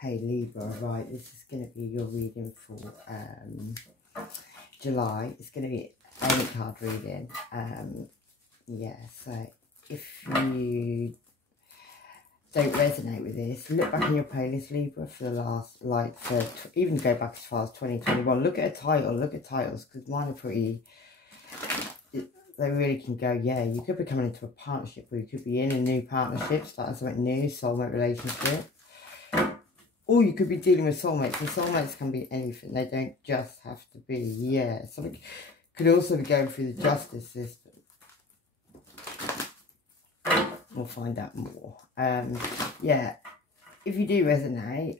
Hey Libra, right, this is going to be your reading for July. It's going to be any card reading. Yeah, so if you don't resonate with this, look back in your playlist, Libra, for the last, even go back as far as 2021. Look at a title, look at titles, because mine are pretty, they really can go, yeah, you could be coming into a partnership, or you could be in a new partnership, starting something new, soulmate relationship. Or you could be dealing with soulmates, and soulmates can be anything. They don't just have to be, yeah. Something could also be going through the justice system. We'll find out more. Yeah, if you do resonate,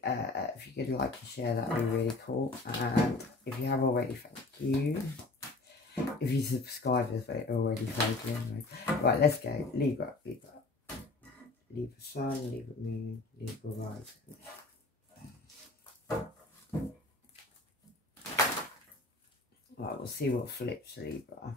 if you could like to share, that would be really cool. If you have already, thank you. If you subscribe as well, already, thank you. Anyway. Right, let's go. Libra, Libra. Libra Sun, Libra Moon, Libra Rising. Right, we'll see what flips, Libra.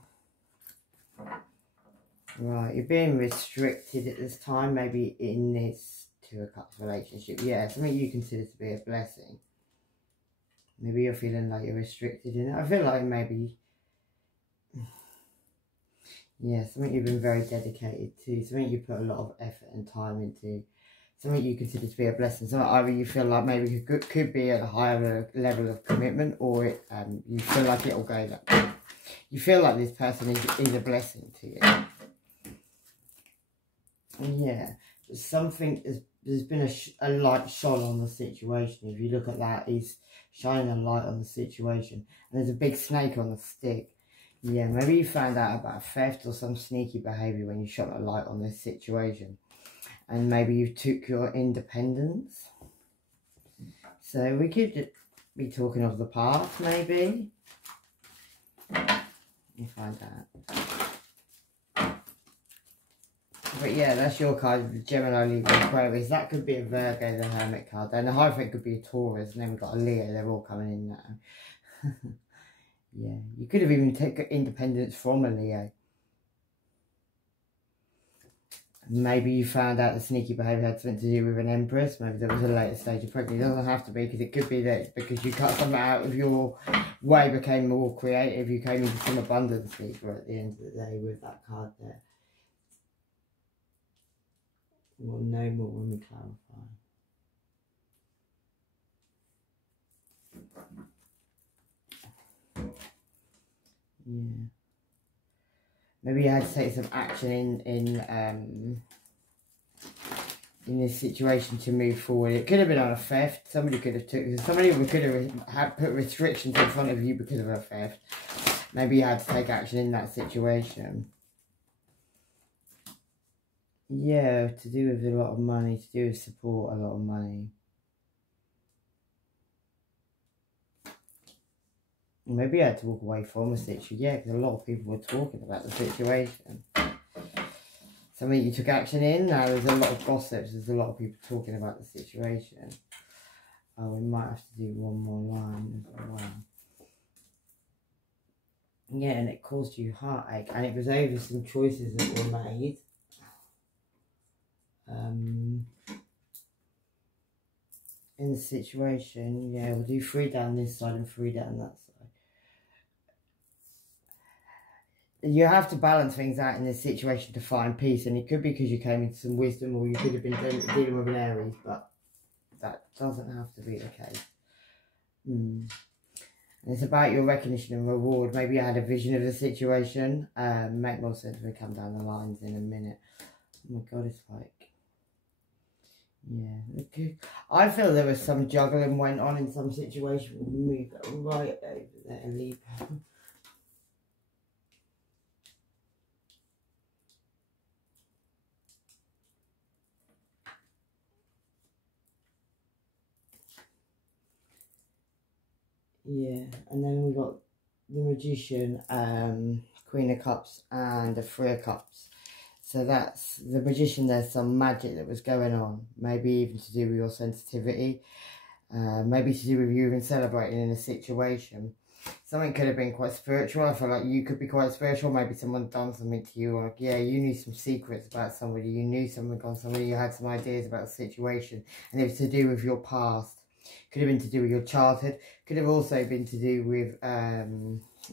Right, you're being restricted at this time, maybe in this Two of Cups relationship. Yeah, something you consider to be a blessing. Maybe you're feeling like you're restricted in it. I feel like maybe, yeah, something you've been very dedicated to, something you put a lot of effort and time into. Something you consider to be a blessing. So either you feel like maybe you could be at a higher level of commitment, or you feel like it'll go that way. You feel like this person is a blessing to you. And yeah, there's been a light shone on the situation. If you look at that, he's shining a light on the situation. And there's a big snake on the stick. Yeah, maybe you found out about theft or some sneaky behaviour when you shone a light on this situation. And maybe you took your independence. So we could be talking of the past, maybe. You find out. But yeah, that's your card, the Gemini, Libra, Aquarius. That could be a Virgo, the Hermit card. Then the Hierophant could be a Taurus. And then we've got a Leo. They're all coming in now. Yeah, you could have even taken independence from a Leo. Maybe you found out the sneaky behaviour had something to do with an Empress. Maybe there was a later stage of pregnancy. It doesn't have to be, because it could be that because you cut something out of your way, became more creative, you came into some abundance, Libra, at the end of the day with that card there. We'll know more when we clarify. Yeah. Maybe you had to take some action in this situation to move forward. It could have been on a theft. Somebody could have put restrictions in front of you because of a theft. Maybe you had to take action in that situation. Yeah, to do with a lot of money, to do with support, a lot of money. Maybe I had to walk away from a situation, yeah, because a lot of people were talking about the situation. Something you took action in. Now there's a lot of gossips, there's a lot of people talking about the situation. Oh, we might have to do one more line as well. Yeah, and it caused you heartache, and it was over some choices that were made. In the situation, yeah, we'll do 3 down this side and 3 down that side. You have to balance things out in this situation to find peace, and it could be because you came into some wisdom, or you could have been dealing with an Aries, but that doesn't have to be the case. And it's about your recognition and reward. Maybe you had a vision of the situation. Make more sense when we come down the lines in a minute. Oh my God, it's like, yeah. I feel there was some juggling went on in some situation. We'll move it right over there, Libra. Yeah, and then we got the Magician, Queen of Cups, and the 3 of Cups. So that's the Magician. There's some magic that was going on, maybe even to do with your sensitivity, maybe to do with you even celebrating in a situation. Something could have been quite spiritual. I feel like you could be quite spiritual. Maybe someone done something to you. Or, yeah, you knew some secrets about somebody. You knew something on somebody. You had some ideas about the situation. And it was to do with your past. Could have been to do with your childhood. Could have also been to do with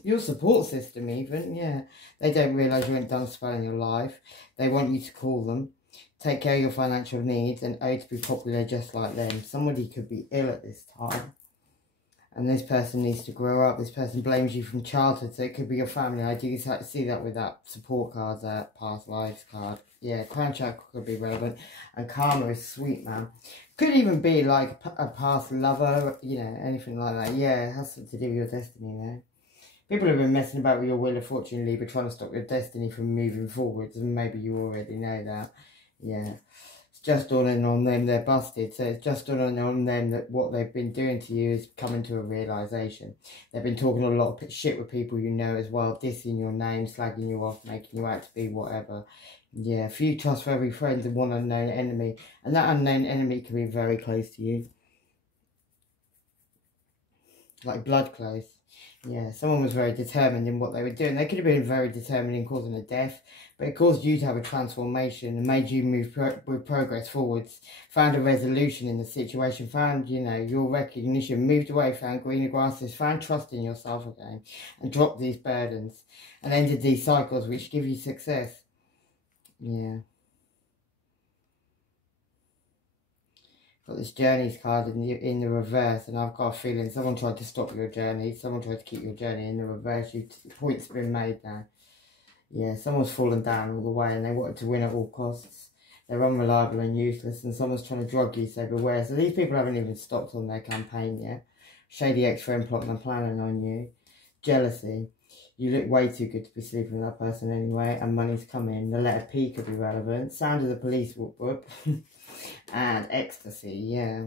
your support system even. Yeah. They don't realise you ain't done spell in your life. They want you to call them. Take care of your financial needs and to be popular just like them. Somebody could be ill at this time. And this person needs to grow up. This person blames you from childhood. So it could be your family. I do see that with that support card, that past lives card. Yeah, crown chakra could be relevant. And karma is sweet, man. Could even be like a past lover, you know, anything like that. Yeah, it has something to do with your destiny there. People have been messing about with your Wheel of Fortune, Libra, trying to stop your destiny from moving forwards. And maybe you already know that. Yeah. Just dawning on them they're busted. So it's just dawning on them that what they've been doing to you is coming to a realisation. They've been talking a lot of shit with people you know as well, dissing your name, slagging you off, making you out to be whatever. Yeah, few trustworthy friends and one unknown enemy. And that unknown enemy can be very close to you. Like blood close. Yeah, someone was very determined in what they were doing. They could have been very determined in causing a death, but it caused you to have a transformation and made you move with progress forwards. Found a resolution in the situation, found, you know, your recognition, moved away, found greener grasses, found trust in yourself again, and dropped these burdens, and ended these cycles which give you success. Yeah. Got this journeys card in the reverse, and I've got a feeling someone tried to stop your journey. Someone tried to keep your journey in the reverse. Points have been made now. Yeah, someone's fallen down all the way, and they wanted to win at all costs. They're unreliable and useless, and someone's trying to drug you, so beware. So these people haven't even stopped on their campaign yet. Shady ex-friend plotting and planning on you. Jealousy. You look way too good to be sleeping with that person anyway, and money's coming. The letter P could be relevant. Sound of the police whoop whoop. And ecstasy, yeah.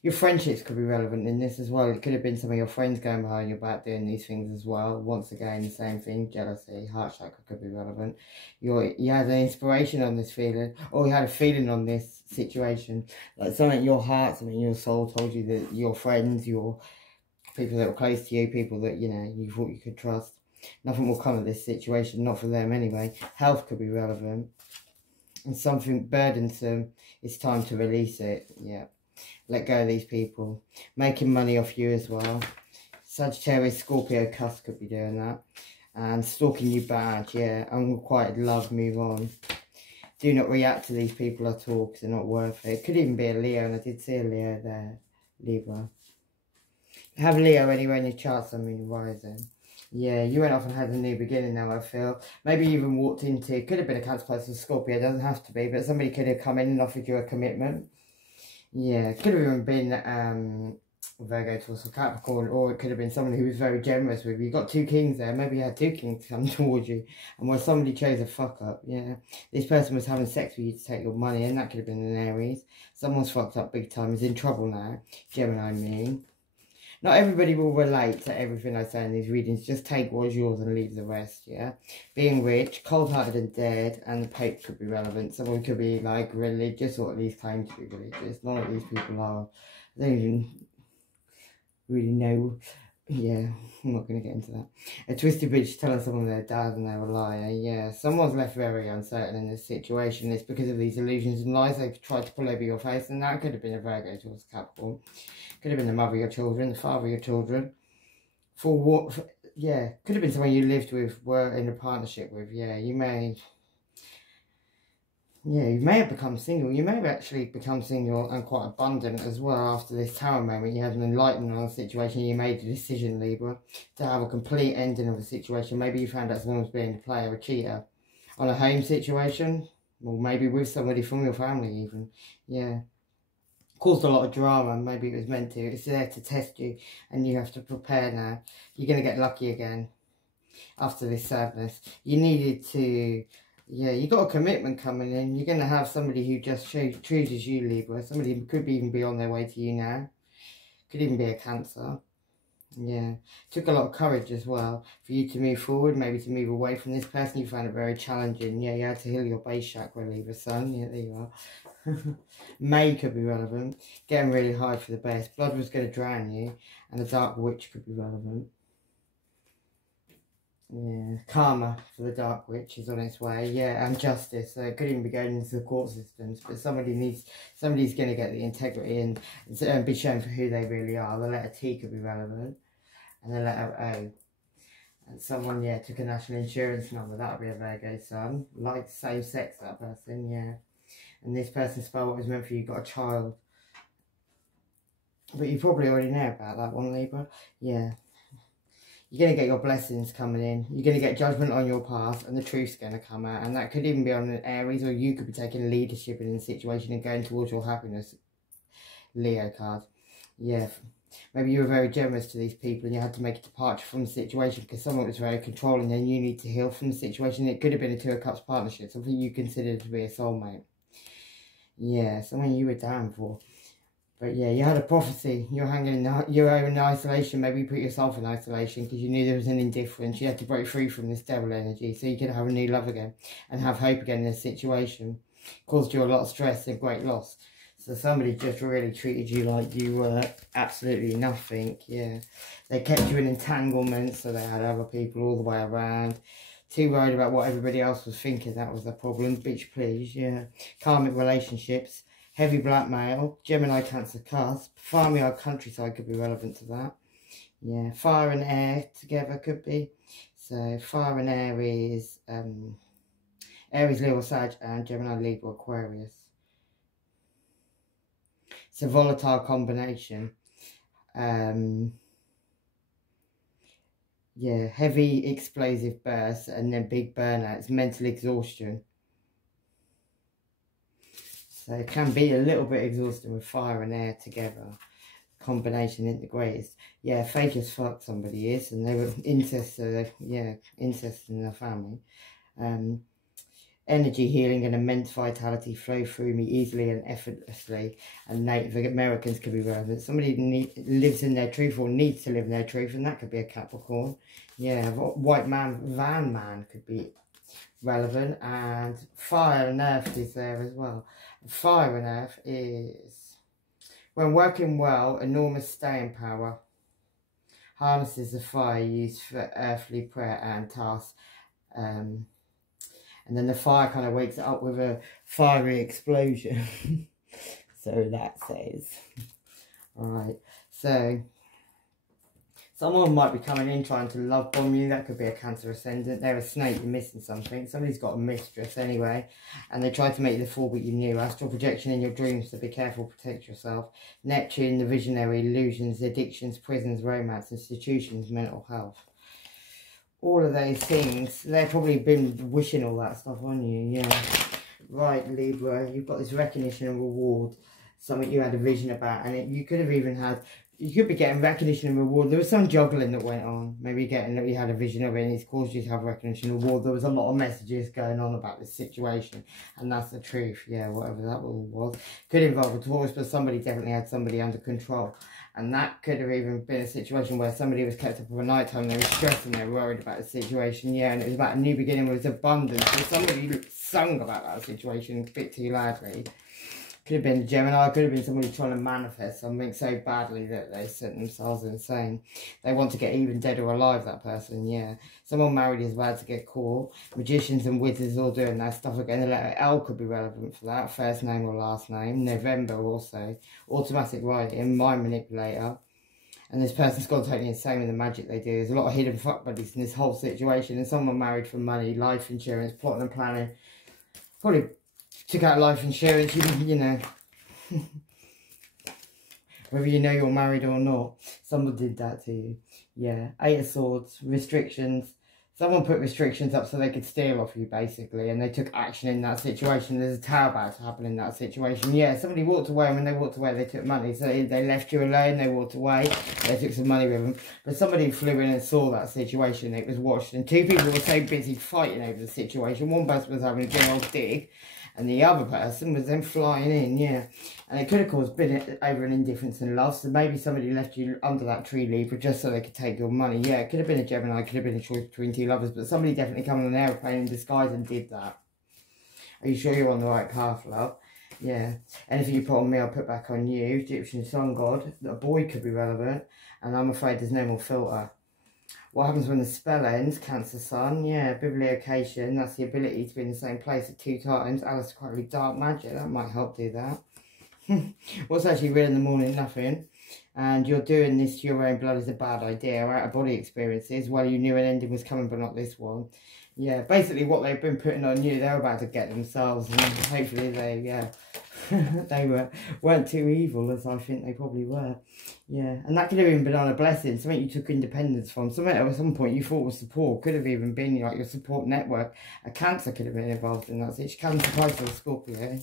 Your friendships could be relevant in this as well. It could have been some of your friends going behind your back doing these things as well. Once again, the same thing. Jealousy, heart chakra could be relevant. You had an inspiration on this feeling, or you had a feeling on this situation. Like something in your heart, something in your soul told you that your friends, your people that were close to you, people that, you know, you thought you could trust. Nothing will come of this situation, not for them anyway. Health could be relevant. And something burdensome, it's time to release it. Yeah. Let go of these people. Making money off you as well. Sagittarius, Scorpio, cusp could be doing that. And stalking you bad, yeah. Unrequited love, move on. Do not react to these people at all because they're not worth it. It could even be a Leo, and I did see a Leo there. Libra. Have Leo anywhere in your chart, I mean, rising. Yeah, you went off and had a new beginning now, I feel. Maybe you even walked into, could have been a Cancer person, Scorpio, doesn't have to be, but somebody could have come in and offered you a commitment. Yeah, could have even been Virgo, Taurus or Capricorn, or it could have been someone who was very generous with you. You got two kings there, maybe you had two kings come towards you, and where somebody chose a fuck up, yeah. This person was having sex with you to take your money, and that could have been an Aries. Someone's fucked up big time, is in trouble now, Gemini mean. Not everybody will relate to everything I say in these readings. Just take what's yours and leave the rest, yeah? Being rich, cold-hearted and dead, and the Pope could be relevant. Someone could be, like, religious, or at least claim to be religious. None of these people are. I don't even really know. Yeah, I'm not going to get into that. A twisted bitch telling someone they're dad and they're a liar. Yeah, someone's left very uncertain in this situation. It's because of these illusions and lies they've tried to pull over your face. And that could have been a Virgo towards Capricorn. Could have been the mother of your children, the father of your children. For what? Yeah, could have been someone you lived with, were in a partnership with. Yeah, you may... Yeah, you may have become single. You may have actually become single and quite abundant as well after this tower moment. You had an enlightenment on the situation. You made a decision, Libra, to have a complete ending of the situation. Maybe you found out someone was being a player, a cheater. On a home situation, or maybe with somebody from your family even. Yeah. Caused a lot of drama, maybe it was meant to. It's there to test you, and you have to prepare now. You're going to get lucky again after this sadness. You needed to... Yeah, you got a commitment coming in. You're going to have somebody who just chooses you, Libra. Somebody who could even be on their way to you now. Could even be a Cancer. Yeah. Took a lot of courage as well for you to move forward, maybe to move away from this person. You found it very challenging. Yeah, you had to heal your base chakra, Libra, son. Yeah, there you May could be relevant. Getting really high for the best. Blood was going to drown you. And the Dark Witch could be relevant. Yeah, karma for the Dark Witch is on its way. Yeah, and justice. So it could even be going into the court systems. But somebody's going to get the integrity and be shown for who they really are. The letter T could be relevant. And the letter O. And someone, yeah, took a national insurance number. That would be a Virgo sun. Like same sex, that person, yeah. And this person spelled what was meant for you, got a child. But you probably already know about that one, Libra. Yeah. You're going to get your blessings coming in. You're going to get judgment on your past and the truth's going to come out. And that could even be on an Aries, or you could be taking leadership in the situation and going towards your happiness. Leo card. Yeah. Maybe you were very generous to these people and you had to make a departure from the situation because someone was very controlling and you need to heal from the situation. It could have been a Two of Cups partnership, something you considered to be a soulmate. Yeah, someone you were down for. But yeah, you had a prophecy. You were hanging in you were in isolation. Maybe you put yourself in isolation because you knew there was an indifference. You had to break free from this devil energy so you could have a new love again and have hope again in this situation. Caused you a lot of stress and great loss. So somebody just really treated you like you were absolutely nothing. Yeah, they kept you in entanglement, so they had other people all the way around. Too worried about what everybody else was thinking. That was the problem. Bitch, please. Yeah, karmic relationships. Heavy blackmail, Gemini, Cancer, cusp, farmyard, countryside could be relevant to that. Yeah, fire and air together could be. So fire and air is Aries, Leo, Sag, and Gemini, Libra, Aquarius. It's a volatile combination. Yeah, heavy explosive bursts and then big burnouts, mental exhaustion. So it can be a little bit exhausting with fire and air together. Combination isn't the greatest. Yeah, fake as fuck somebody is. And they were incest, so yeah, incest in their family. Energy healing and immense vitality flow through me easily and effortlessly. And Native Americans could be relevant. Somebody lives in their truth or needs to live in their truth. And that could be a Capricorn. Yeah, white man, van man could be relevant. And fire and earth is there as well. Fire and earth is, when working well, enormous staying power. Harnesses the fire used for earthly prayer and tasks. And then the fire kind of wakes it up with a fiery explosion. So that says. Alright, so someone might be coming in trying to love bomb you. That could be a Cancer ascendant. They're a snake, you're missing something. Somebody's got a mistress anyway. And they tried to make you the fool, but you knew. Astral projection in your dreams, so be careful, protect yourself. Neptune, the visionary, illusions, addictions, prisons, romance, institutions, mental health. All of those things, they've probably been wishing all that stuff on you, yeah. Right, Libra, you've got this recognition and reward. Something you had a vision about. And you could have even had... You could be getting recognition and reward. There was some juggling that went on. Maybe you had a vision of it and it's caused you to have recognition and reward. There was a lot of messages going on about this situation. And that's the truth. Yeah, whatever that all was. Could involve a Taurus, but somebody definitely had somebody under control. And that could have even been a situation where somebody was kept up for night time. They were stressed and they were worried about the situation. Yeah, and it was about a new beginning with abundance. So somebody sung about that situation a bit too loudly. Could have been Gemini, could have been somebody trying to manifest something so badly that they sent themselves insane. They want to get even dead or alive, that person, yeah. Someone married is bad to get caught. Magicians and wizards all doing that stuff again. The letter L could be relevant for that. First name or last name. November also. Automatic writing, mind manipulator. And this person's gone totally insane with the magic they do. There's a lot of hidden fuck buddies in this whole situation. And someone married for money, life insurance, plotting and planning. Probably took out life insurance, you know. Whether you know you're married or not, someone did that to you. Yeah, 8 of Swords, restrictions. Someone put restrictions up so they could steal off you, basically, and they took action in that situation. There's a tower about to happen in that situation. Yeah, somebody walked away, and when they walked away, they took money. So they left you alone, they walked away, they took some money with them. But somebody flew in and saw that situation, it was watched, and 2 people were so busy fighting over the situation. One person was having a good old dig, and the other person was then flying in, yeah. And it could have caused over an indifference and loss. So maybe somebody left you under that tree, Libra, just so they could take your money. Yeah, it could have been a Gemini, it could have been a choice between 2 lovers. But somebody definitely come on an aeroplane in disguise and did that. Are you sure you're on the right path, love? Yeah. Anything you put on me, I'll put back on you. Egyptian sun god. A boy could be relevant. And I'm afraid there's no more filter. What happens when the spell ends? Cancer sun. Yeah, bibliocation. That's the ability to be in the same place at 2 times. Aristocratically dark magic. That might help do that. What's actually real in the morning? Nothing. And you're doing this to your own blood is a bad idea. Out of body experiences. Well, you knew an ending was coming, but not this one. Yeah, basically what they've been putting on you, they're about to get themselves. And hopefully they, yeah, they weren't too evil as I think they probably were. Yeah, and that could have even been on a blessing. Something you took independence from. Something at some point you thought was support. Could have even been like your support network. A Cancer could have been involved in that. So it's Cancer, Pisces, Scorpio.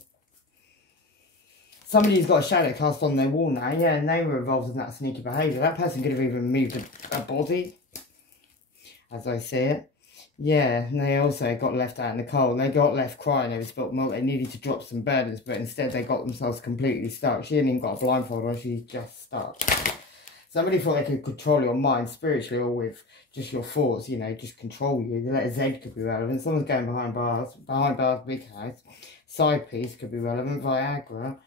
Somebody's got a shadow cast on their wall now, yeah, and they were involved in that sneaky behaviour. That person could have even moved a body, as I see it. Yeah, and they also got left out in the cold. They got left crying over spilt milk. They needed to drop some burdens, but instead they got themselves completely stuck. She hadn't even got a blindfold on, she's just stuck. Somebody thought they could control your mind spiritually or with just your thoughts, you know, just control you. The letter Z could be relevant. Someone's going behind bars, big house. Side piece could be relevant, Viagra.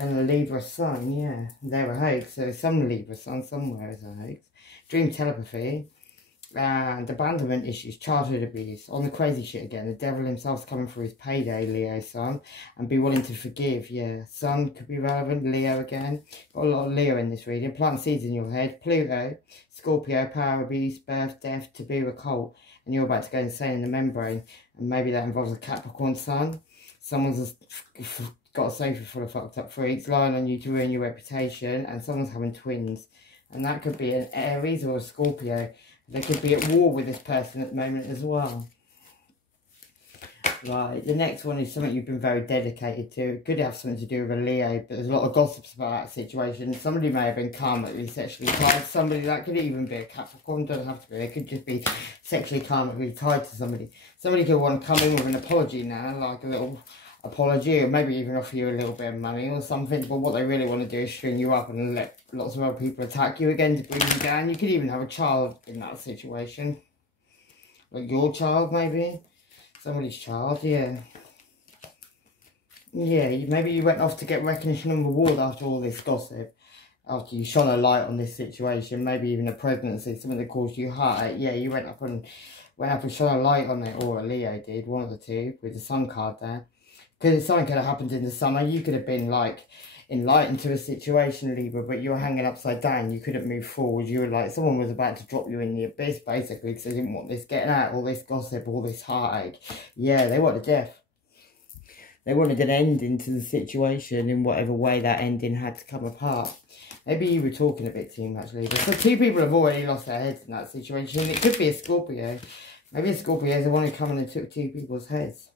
And the Libra sun, yeah, they're a hoax. So some Libra sun somewhere is a hoax. Dream telepathy. And abandonment issues, childhood abuse, on the crazy shit again. The devil himself's coming for his payday, Leo sun. And be willing to forgive, yeah. Sun could be relevant, Leo again. Got a lot of Leo in this reading. Plant seeds in your head. Pluto, Scorpio, power abuse, birth, death, taboo, occult. And you're about to go insane in the membrane. And maybe that involves a Capricorn sun. Someone's got a sofa full of fucked up freaks lying on you to ruin your reputation, and someone's having twins, and that could be an Aries or a Scorpio. They could be at war with this person at the moment as well. Right, the next one is something you've been very dedicated to. It could have something to do with a Leo, but there's a lot of gossips about that situation. Somebody may have been karmically sexually tied to somebody. That could even be a Capricorn, doesn't have to be. They could just be sexually karmically tied to somebody. Somebody could want to come in with an apology now, like a little apology, or maybe even offer you a little bit of money or something, but what they really want to do is string you up and let lots of other people attack you again to bring you down. You could even have a child in that situation, like your child maybe, somebody's child, yeah. Yeah, maybe you went off to get recognition and reward after all this gossip, after you shone a light on this situation, maybe even a pregnancy, something that caused you heartache. Yeah, you went up and shone a light on it, or a Leo did, one of the two, with the sun card there. Because something could have happened in the summer. You could have been like enlightened to a situation, Libra, but you were hanging upside down. You couldn't move forward. You were like, someone was about to drop you in the abyss, basically, because they didn't want this getting out, all this gossip, all this heartache. Yeah, they wanted death. They wanted an ending to the situation in whatever way that ending had to come apart. Maybe you were talking a bit too much, Libra. So 2 people have already lost their heads in that situation. It could be a Scorpio. Maybe a Scorpio is the one who come in and took 2 people's heads.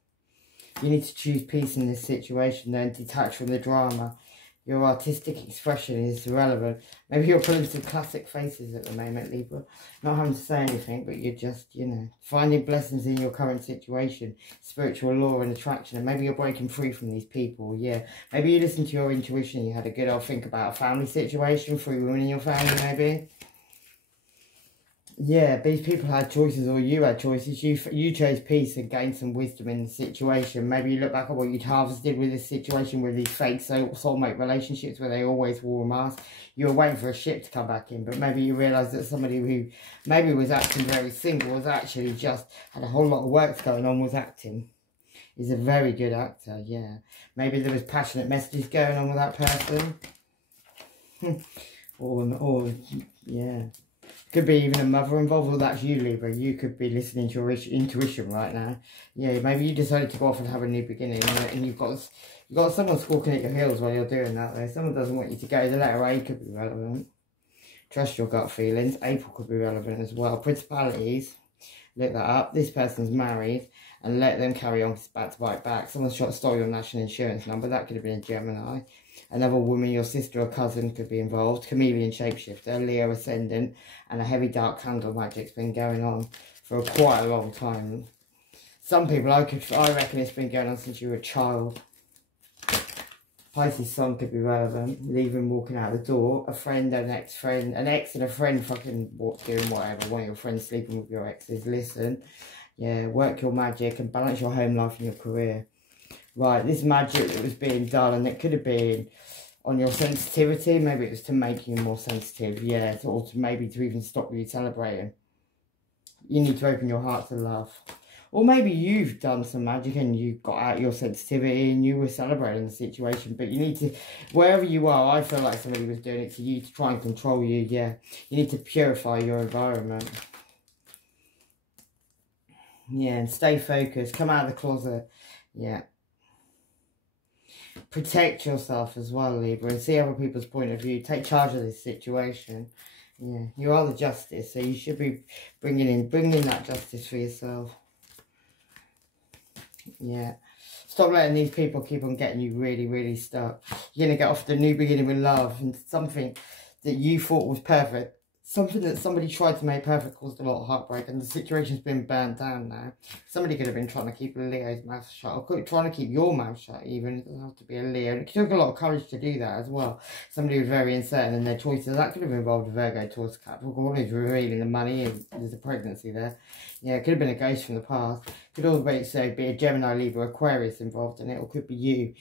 You need to choose peace in this situation, then detach from the drama. Your artistic expression is irrelevant. Maybe you're pulling some classic faces at the moment, Libra. Not having to say anything, but you're just, you know, finding blessings in your current situation. Spiritual law and attraction. And maybe you're breaking free from these people, yeah. Maybe you listened to your intuition. You had a good old think about a family situation. 3 women in your family, maybe. Yeah, these people had choices, or you had choices. You chose peace and gained some wisdom in the situation. Maybe you look back at what you'd harvested with this situation, with these fake soulmate relationships where they always wore a mask. You were waiting for a ship to come back in, but maybe you realised that somebody who maybe was acting very single was actually just had a whole lot of work going on, was acting. He's a very good actor, yeah. Maybe there was passionate messages going on with that person. or yeah. Could be even a mother involved, or that's you, Libra. You could be listening to your intuition right now. Yeah, maybe you decided to go off and have a new beginning, and you've got someone squawking at your heels while you're doing that, though. Someone doesn't want you to go. The letter A could be relevant. Trust your gut feelings. April could be relevant as well. Principalities. Look that up. This person's married, and let them carry on, 'cause it's about to bite back. Someone stole your national insurance number. That could have been a Gemini. Another woman, your sister or cousin, could be involved. Chameleon shapeshifter, Leo ascendant, and a heavy dark candle magic's been going on for quite a long time. Some people, I reckon it's been going on since you were a child. Pisces sun could be relevant. Leaving, walking out the door. A friend, an ex-friend, an ex and a friend fucking doing whatever. One of your friends sleeping with your exes. Listen, yeah, work your magic and balance your home life and your career. Right, this magic that was being done, and it could have been on your sensitivity. Maybe it was to make you more sensitive, yeah, or to maybe to even stop you celebrating. You need to open your heart to love. Or maybe you've done some magic and you got out your sensitivity and you were celebrating the situation. But you need to, wherever you are, I feel like somebody was doing it to you to try and control you, yeah. You need to purify your environment. Yeah, and stay focused. Come out of the closet, yeah. Protect yourself as well, Libra, and see other people's point of view. Take charge of this situation. Yeah, you are the justice, so you should be bringing that justice for yourself. Yeah. Stop letting these people keep on getting you really, really stuck. You're going to get off the new beginning with love, and something that you thought was perfect. Something that somebody tried to make perfect caused a lot of heartbreak, and the situation's been burnt down now. Somebody could have been trying to keep Leo's mouth shut, or trying to keep your mouth shut even. It doesn't have to be a Leo. It took a lot of courage to do that as well. Somebody was very uncertain in their choices. That could have involved a Virgo towards Capricorn, who's revealing the money, and there's a pregnancy there. Yeah, it could have been a ghost from the past. Could also be a Gemini, Libra, Aquarius involved in it, or could be you.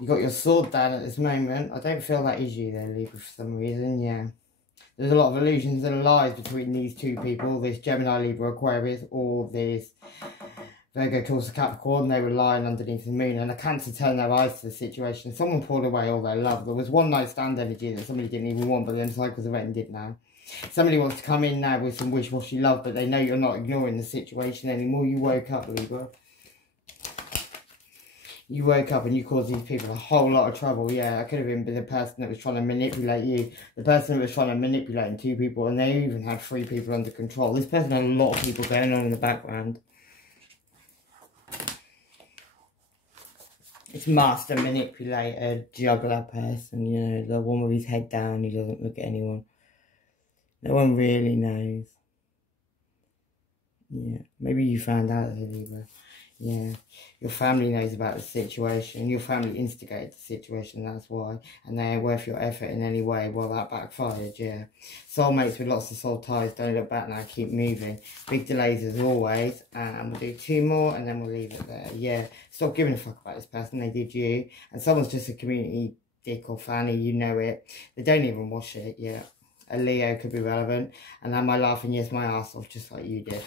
You got your sword down at this moment. I don't feel that is you there, Libra, for some reason, yeah. There's a lot of illusions and lies between these two people, this Gemini, Libra, Aquarius, or this Virgo, Taurus, Capricorn. They were lying underneath the moon, and a Cancer turned their eyes to the situation. Someone pulled away all their love. There was one night stand energy that somebody didn't even want, but then cycles have ended now. Somebody wants to come in now with some wish-washy love, but they know you're not ignoring the situation anymore. You woke up, Libra. You woke up and you caused these people a whole lot of trouble. Yeah, I could have been the person that was trying to manipulate you. The person that was trying to manipulate two people, and they even had 3 people under control. This person had a lot of people going on in the background. It's master manipulator, juggler person, you know, the one with his head down, he doesn't look at anyone. No one really knows. Yeah, maybe you found out, Libra. Yeah, your family knows about the situation. Your family instigated the situation, that's why. And they ain't worth your effort in any way. Well, that backfired, yeah. Soulmates with lots of soul ties, don't look back now, keep moving. Big delays as always. And we'll do 2 more and then we'll leave it there. Yeah, stop giving a fuck about this person, they did you. And someone's just a community dick or fanny, you know it. They don't even wash it, yeah. A Leo could be relevant. And am I laughing? Yes, my ass off, just like you did.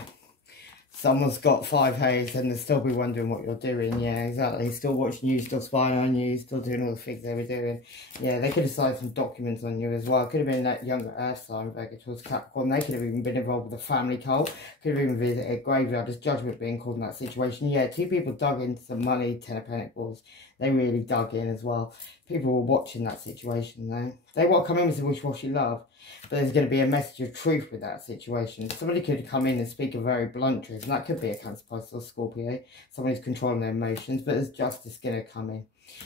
Someone's got 5 hoes and they'll still be wondering what you're doing. Yeah, exactly. Still watching you, still spying on you, still doing all the things they were doing. Yeah, they could have signed some documents on you as well. Could have been that younger earth sign, Virgo towards Capricorn. They could have even been involved with a family cult. Could have even visited a graveyard. There's judgment being called in that situation. Yeah, 2 people dug into some money, 10 of Pentacles. They really dug in as well. People were watching that situation though. They want to come in with some wish-washy love. But there's going to be a message of truth with that situation. Somebody could come in and speak a very blunt truth. And that could be a Cancer, Pisces or Scorpio. Somebody's controlling their emotions. But there's justice going to come in.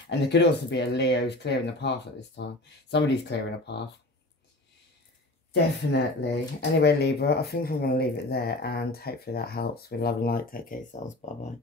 And there could also be a Leo who's clearing the path at this time. Somebody's clearing a path. Definitely. Anyway, Libra, I think I'm going to leave it there. And hopefully that helps. With love and light, take care of yourselves. Bye-bye.